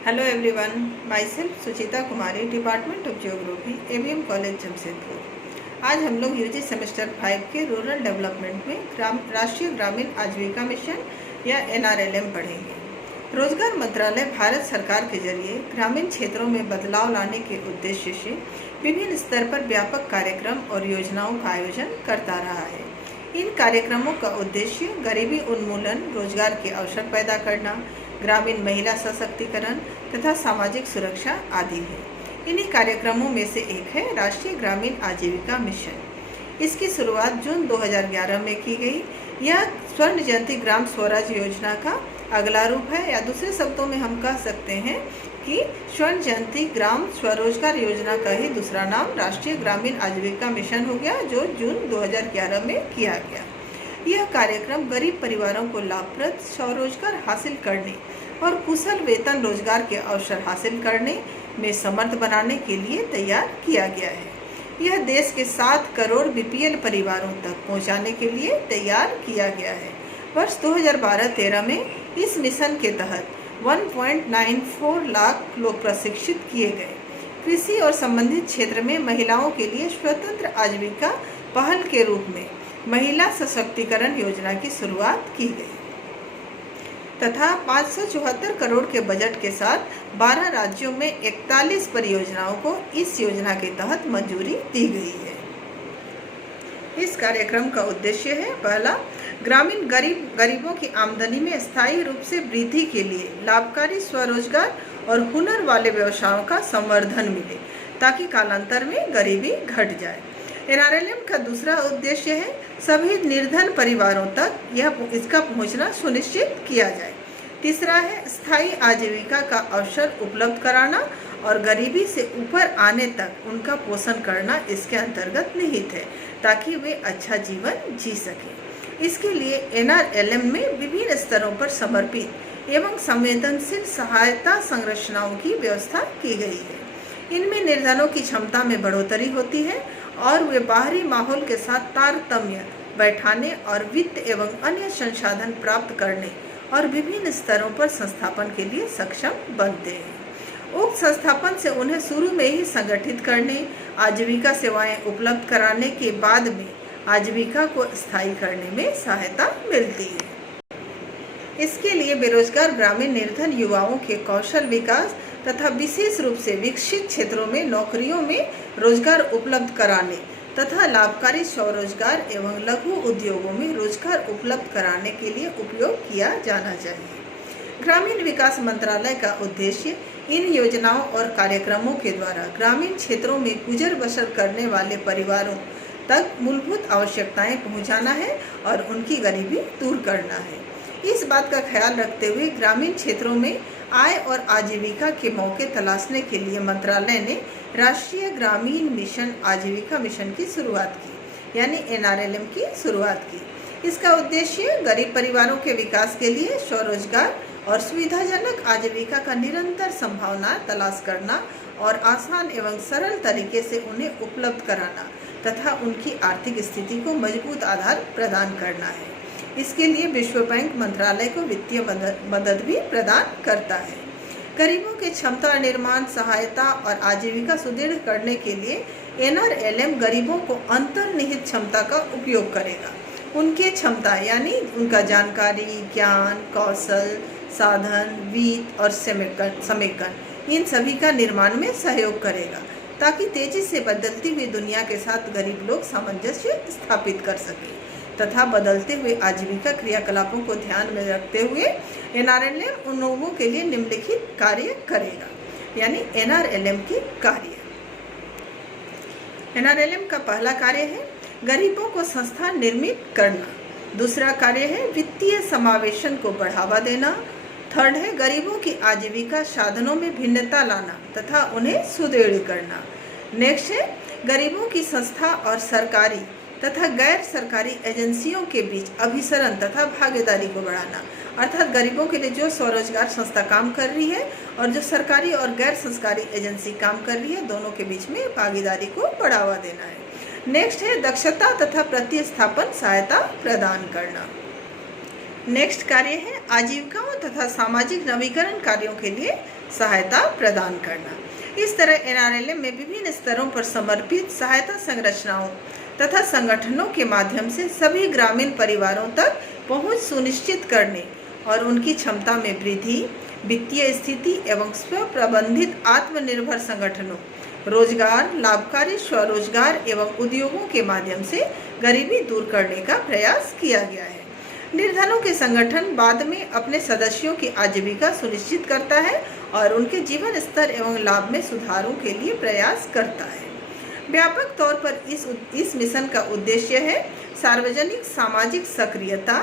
Hello everyone, my self Suchita Kumari, department of geography, ABM college Jamshedpur. आज हम लोग UG semester 5 के rural development में राष्ट्रीय ग्रामीण आजीविका मिशन या एनआरएलएम पढ़ेंगे। रोजगार मंत्रालय भारत सरकार के जरिए ग्रामीण क्षेत्रों में बदलाव लाने के उद्देश्य से विभिन्न स्तर पर व्यापक कार्यक्रम और योजनाओं का आयोजन करता रहा है। इन कार्यक्रमों का उद्देश्य गरीबी उन्मूलन, रोजगार के अवसर पैदा करना, ग्रामीण महिला सशक्तिकरण तथा सामाजिक सुरक्षा आदि है। इन्हीं कार्यक्रमों में से एक है राष्ट्रीय ग्रामीण आजीविका मिशन। इसकी शुरुआत जून 2011 में की गई। यह स्वर्ण जयंती ग्राम स्वराज योजना का अगला रूप है, या दूसरे शब्दों में हम कह सकते हैं कि स्वर्ण जयंती ग्राम स्वरोजगार योजना का ही दूसरा नाम राष्ट्रीय ग्रामीण आजीविका मिशन हो गया, जो जून 2011 में किया गया। यह कार्यक्रम गरीब परिवारों को लाभप्रद स्वरोजगार हासिल करने और कुशल वेतन रोजगार के अवसर हासिल करने में समर्थ बनाने के लिए तैयार किया गया है। यह देश के 7 करोड़ बीपीएल परिवारों तक पहुंचाने के लिए तैयार किया गया है। वर्ष 2012-13 में इस मिशन के तहत 1.94 लाख लोग प्रशिक्षित किए गए। कृषि और संबंधित क्षेत्र में महिलाओं के लिए स्वतंत्र आजीविका पहल के रूप में महिला सशक्तिकरण योजना की शुरुआत की गई तथा 574 करोड़ के बजट के साथ 12 राज्यों में 41 परियोजनाओं को इस योजना के तहत मंजूरी दी गई है। इस कार्यक्रम का उद्देश्य है, पहला, ग्रामीण गरीबों की आमदनी में स्थायी रूप से वृद्धि के लिए लाभकारी स्वरोजगार और हुनर वाले व्यवसायों का संवर्धन मिले ताकि कालांतर में गरीबी घट जाए। एनआरएलएम का दूसरा उद्देश्य है सभी निर्धन परिवारों तक इसका पहुंचना सुनिश्चित किया जाए। तीसरा है स्थायी आजीविका का अवसर उपलब्ध कराना और गरीबी से ऊपर आने तक उनका पोषण करना इसके अंतर्गत निहित है ताकि वे अच्छा जीवन जी सकें। इसके लिए एनआरएलएम में विभिन्न स्तरों पर समर्पित एवं संवेदनशील सहायता संरचनाओं की व्यवस्था की गई है। इनमें निर्धनों की क्षमता में बढ़ोतरी होती है और वे बाहरी माहौल के साथ तारतम्य बैठाने और वित्त एवं अन्य संसाधन प्राप्त करने और विभिन्न स्तरों पर संस्थापन के लिए सक्षम बनते हैं। उक्त संस्थापन से उन्हें शुरू में ही संगठित करने, आजीविका सेवाएं उपलब्ध कराने के बाद में आजीविका को स्थायी करने में सहायता मिलती है। इसके लिए बेरोजगार ग्रामीण निर्धन युवाओं के कौशल विकास तथा विशेष रूप से विकसित क्षेत्रों में नौकरियों में रोजगार उपलब्ध कराने तथा लाभकारी स्वरोजगार एवं लघु उद्योगों में रोजगार उपलब्ध कराने के लिए उपयोग किया जाना चाहिए। ग्रामीण विकास मंत्रालय का उद्देश्य इन योजनाओं और कार्यक्रमों के द्वारा ग्रामीण क्षेत्रों में गुजर बसर करने वाले परिवारों तक मूलभूत आवश्यकताएं पहुंचाना है और उनकी गरीबी दूर करना है। इस बात का ख्याल रखते हुए ग्रामीण क्षेत्रों में आय और आजीविका के मौके तलाशने के लिए मंत्रालय ने राष्ट्रीय ग्रामीण मिशन आजीविका मिशन की शुरुआत की, यानी एनआरएलएम की शुरुआत की। इसका उद्देश्य गरीब परिवारों के विकास के लिए स्वरोजगार और सुविधाजनक आजीविका का निरंतर संभावना तलाश करना और आसान एवं सरल तरीके से उन्हें उपलब्ध कराना तथा उनकी आर्थिक स्थिति को मजबूत आधार प्रदान करना है। इसके लिए विश्व बैंक मंत्रालय को वित्तीय मदद भी प्रदान करता है। गरीबों के क्षमता निर्माण, सहायता और आजीविका सुदृढ़ करने के लिए एनआरएलएम गरीबों को अंतर्निहित क्षमता का उपयोग करेगा। उनके क्षमता यानी उनका जानकारी, ज्ञान, कौशल, साधन, वित्त और समेकन इन सभी का निर्माण में सहयोग करेगा ताकि तेजी से बदलती हुई दुनिया के साथ गरीब लोग सामंजस्य स्थापित कर सकें तथा बदलते हुए आजीविका क्रियाकलापों को ध्यान में रखते हुए एनआरएलएम उन लोगों के लिए निम्नलिखित कार्य करेगा, यानी एनआरएलएम के कार्य। एनआरएलएम का पहला कार्य है गरीबों को संस्था निर्मित करना। दूसरा कार्य है वित्तीय समावेशन को बढ़ावा देना। थर्ड है गरीबों की आजीविका साधनों में भिन्नता लाना तथा उन्हें सुदृढ़ करना। नेक्स्ट है गरीबों की संस्था और सरकारी तथा गैर सरकारी एजेंसियों के बीच अभिसरण तथा भागीदारी को बढ़ाना, अर्थात गरीबों के लिए जो स्वरोजगार संस्था काम कर रही है और जो सरकारी और गैर सरकारी एजेंसी काम कर रही है, दोनों के बीच में भागीदारी को बढ़ावा देना है। नेक्स्ट है दक्षता तथा प्रतिस्थापन सहायता प्रदान करना। नेक्स्ट कार्य है आजीविकाओं तथा सामाजिक नवीकरण कार्यों के लिए सहायता प्रदान करना। इस तरह NRLM में विभिन्न स्तरों पर समर्पित सहायता संरचनाओं तथा संगठनों के माध्यम से सभी ग्रामीण परिवारों तक पहुंच सुनिश्चित करने और उनकी क्षमता में वृद्धि, वित्तीय स्थिति एवं स्वप्रबंधित आत्मनिर्भर संगठनों, रोजगार, लाभकारी स्वरोजगार एवं उद्योगों के माध्यम से गरीबी दूर करने का प्रयास किया गया है। निर्धनों के संगठन बाद में अपने सदस्यों की आजीविका सुनिश्चित करता है और उनके जीवन स्तर एवं लाभ में सुधारों के लिए प्रयास करता है। व्यापक तौर पर इस मिशन का उद्देश्य है सार्वजनिक सामाजिक सक्रियता,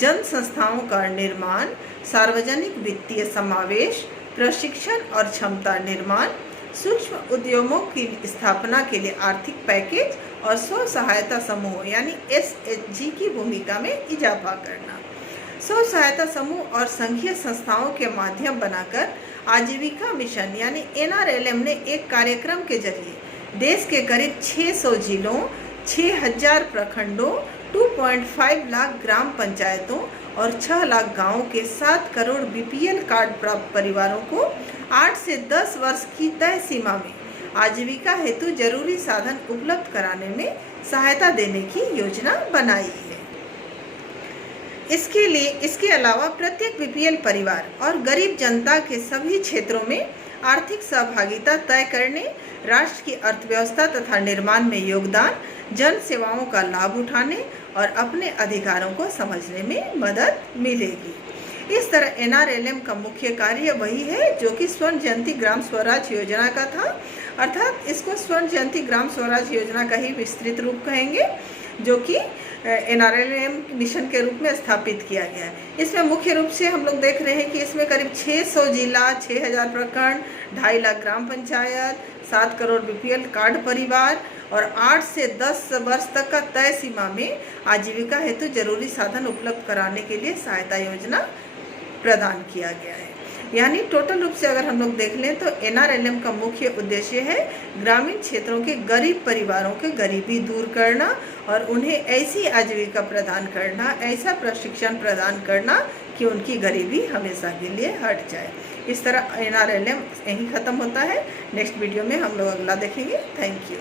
जन संस्थाओं का निर्माण, सार्वजनिक वित्तीय समावेश, प्रशिक्षण और क्षमता निर्माण, सूक्ष्म उद्यमों की स्थापना के लिए आर्थिक पैकेज और स्व सहायता समूह यानी SHG की भूमिका में इजाफा करना। स्व सहायता समूह और संघीय संस्थाओं के माध्यम बनाकर आजीविका मिशन यानी NRLM ने एक कार्यक्रम के जरिए देश के करीब 600 जिलों, 6000 प्रखंडों, 2.5 लाख ग्राम पंचायतों और 6 लाख गांवों के 7 करोड़ BPL कार्ड प्राप्त परिवारों को 8 से 10 वर्ष की तय सीमा में आजीविका हेतु जरूरी साधन उपलब्ध कराने में सहायता देने की योजना बनाई है। इसके अलावा प्रत्येक BPL परिवार और गरीब जनता के सभी क्षेत्रों में आर्थिक सहभागिता तय करने, राष्ट्र की अर्थव्यवस्था तथा निर्माण में योगदान, जन सेवाओं का लाभ उठाने और अपने अधिकारों को समझने में मदद मिलेगी। इस तरह NRLM का मुख्य कार्य वही है जो कि स्वर्ण जयंती ग्राम स्वराज योजना का था, अर्थात इसको स्वर्ण जयंती ग्राम स्वराज योजना का ही विस्तृत रूप कहेंगे, जो कि NRLM मिशन के रूप में स्थापित किया गया है। इसमें मुख्य रूप से हम लोग देख रहे हैं कि इसमें करीब 600 जिला, 6000 प्रखंड, 2.5 लाख ग्राम पंचायत, 7 करोड़ BPL कार्ड परिवार और 8 से 10 वर्ष तक का तय सीमा में आजीविका हेतु जरूरी साधन उपलब्ध कराने के लिए सहायता योजना प्रदान किया गया है। यानी टोटल रूप से अगर हम लोग देख लें तो NRLM का मुख्य उद्देश्य है ग्रामीण क्षेत्रों के गरीब परिवारों के गरीबी दूर करना और उन्हें ऐसी आजीविका प्रदान करना, ऐसा प्रशिक्षण प्रदान करना कि उनकी गरीबी हमेशा के लिए हट जाए। इस तरह NRLM यहीं ख़त्म होता है। नेक्स्ट वीडियो में हम लोग अगला देखेंगे। Thank you.